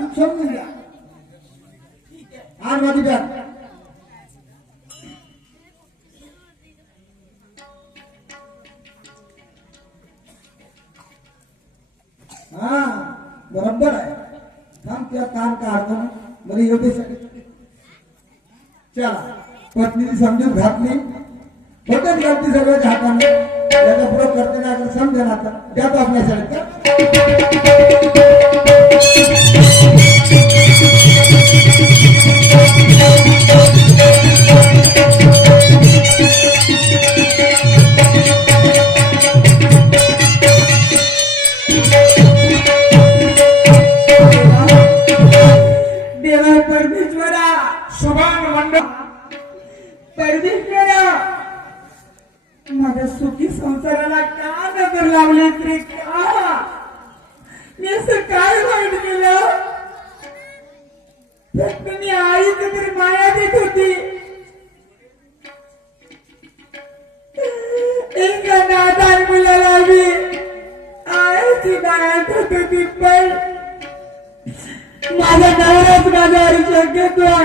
तू समजून घ्या आज माझी बॅग हा बरोबर आहे थांब त्या कान काढतो मला एवढे चला पत्नीची समजून घातली होतं गलती सगळ्याच्या हाताने याचा पुढे करते नाही समजा ना आता द्या तो आपल्या शाळेत देवा परमेश्वरा सुभान मंडळ परमेश्वरा माझ्या सुखी संसाराला का नजर लावली तरी का मी असं काय वाईट केलं फक्त मी आईच तरी माया देत होती एका नादान मुलाला मी आईची माया देत होती पण माझा नवराच माझ्यावर शक्यतोय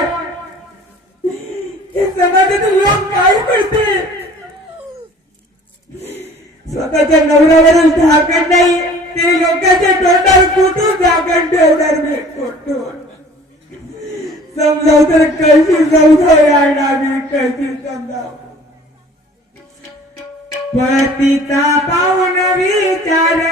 हे समाजातील लोक काय करते स्वतःच्या नवऱ्यावरील झाकण नाही ते लोकांच्या तोंडावर कुठून झाकण ठेवणार मी कुठून समजाव तर कशी समजाव आणणार मी कशी समजाव पतीचा पाहून विचार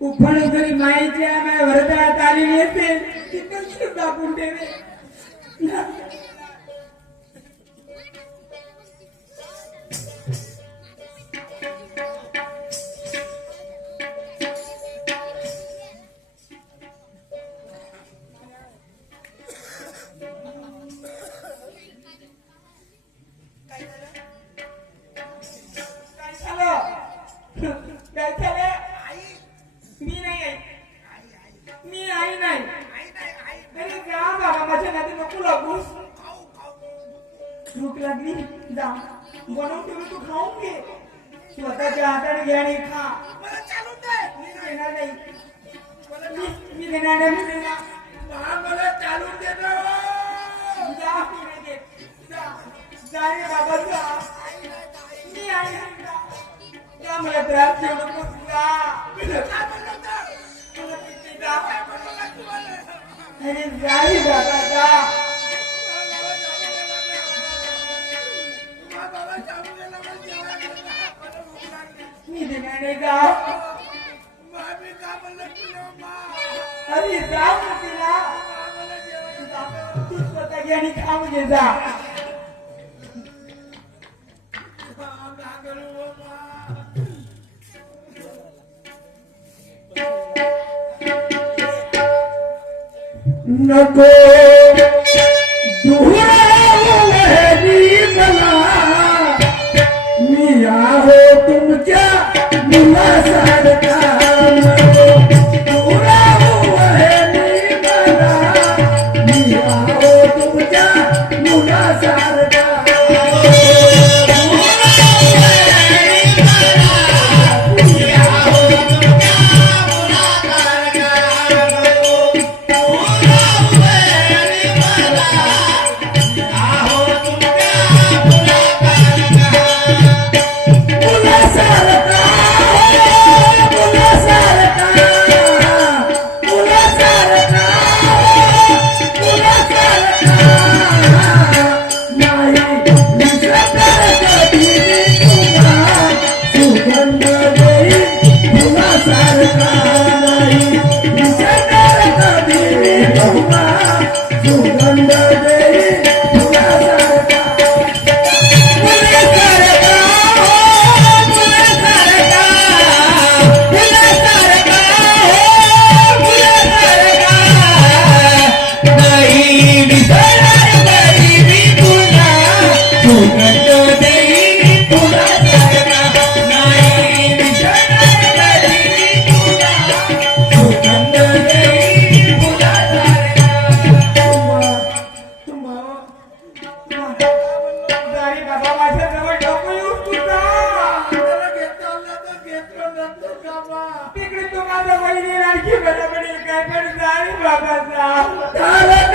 उफळ जरी मायेच्या वरदात आलेली असेल ती कशी दाबून ठेवे खाऊस भूक लागली जा बनवून ठेवलं तू खाऊन घे स्वतःच्या हाताने घे आणि खा मला चालून दे. मी देणार नाही मी देणार नाही मुलीला मला चालून दे ना. जा पुढे दे जा जा रे बाबा जा मी आहे जा. जा मला त्रास देऊ नको जा काय म्हणलं तर? तुला किती जा काय म्हणलं का तुम्हाला? अरे जा रे बाबा जा बाबा चालून दे ना. मला जेवायला घाल. मला भूक लागली. मी देणार नाही जा मामी काय म्हणलं तुला मा? अरे जा मुलीला मला जेवायला जा. तू स्वतः घे आणि खा म्हणजे जा काय करू मा? नको दुरावलेली मला मी आहो तुमच्या मुलासारखा नको दुरावलेली मला मी आहो तुमच्या मुलासारखा अरे बाबा माझ्याजवळ नको येऊ तुझा मला घेतलं तर घेतलं नंतर का मा? तिकडे तू माझा वहिनी आणखी मला म्हणेल काय पण जा रे बाबा जा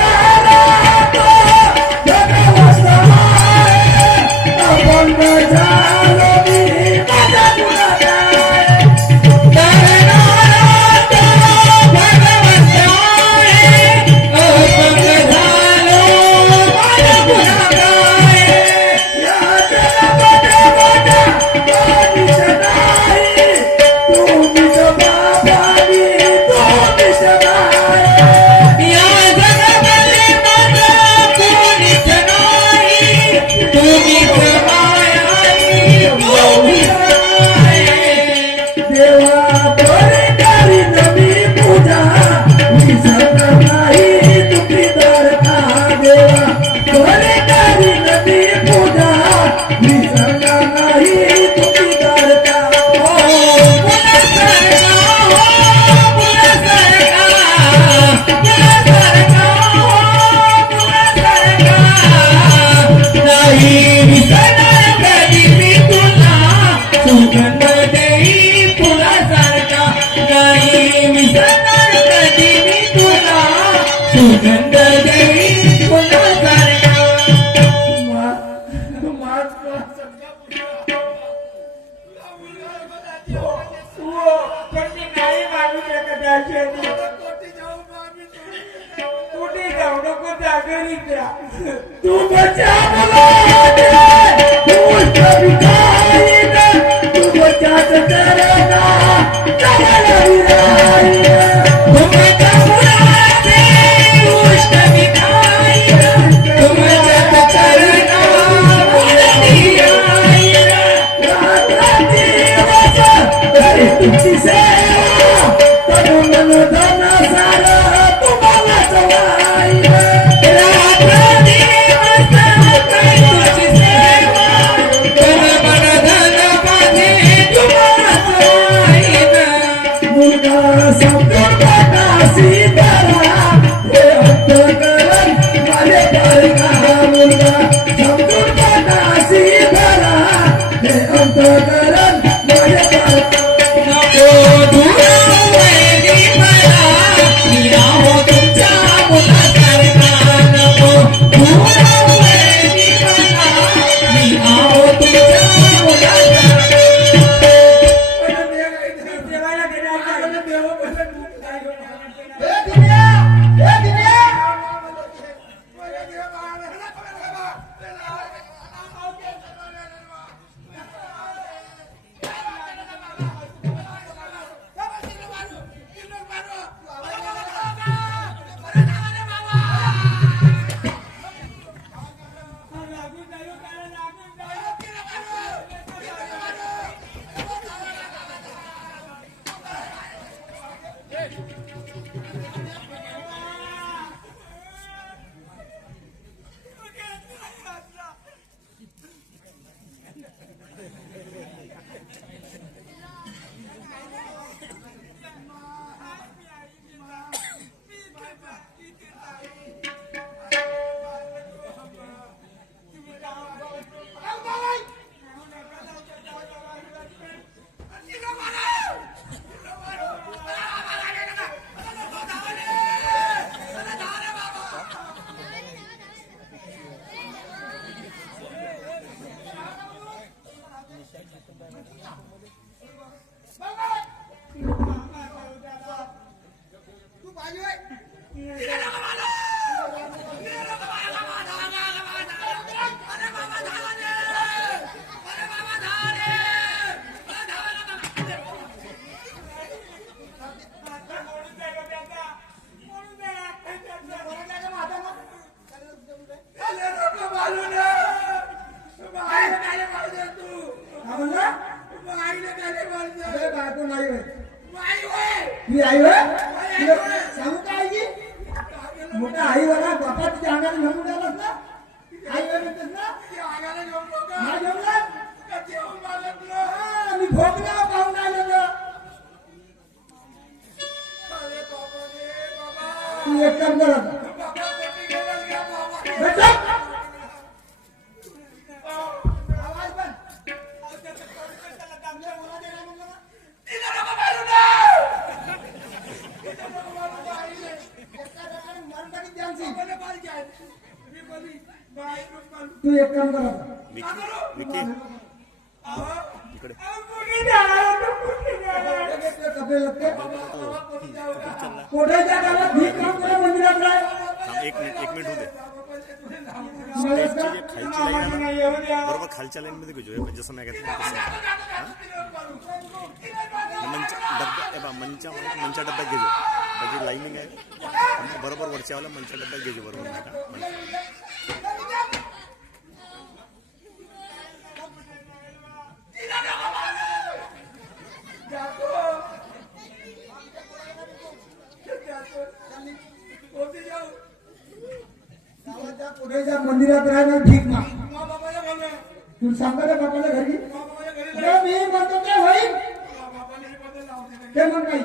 कुठे जाऊ नको जागरी जा तू बचा तू बचा करना तुम्हाला समजून नाशी भरा हे अंतकरण माझे नको धुरावणी मला, मी आहो तुमच्या मुलासारखा. नको धुरावणी मला, मी आहो तुमच्या मुलासारखा. देवाला गेला देव हे दिव्या, हे दिव्या. मी आई होय सांगू का आई मोठा आई वाला बापा तिच्या अंगाने घेऊन गेलास ना आई म्हणतेस ना हा जेवला मी भोगला पाहून आलेलो तू एक काम कर आवाज बंद तू एक काम कर कपडे लगते कोठ्याच्या गावात भीक काम करा मंदिरात राह एक मिनिट होऊ दे स्टेजची जे खालची लाईन आहे ना बरोबर खालच्या लाईन मध्ये घेऊ जसं नाही मंचा डब्यात घेजो त्याची लाईनिंग आहे बरोबर वरच्यावाला मंचा डब्यात घेजो बरोबर नाही का पुढेच्या मंदिरात राहणार ठीक ना तू सांगा त्या बापाला घरी मी म्हणतो काय होईल ते म्हण काही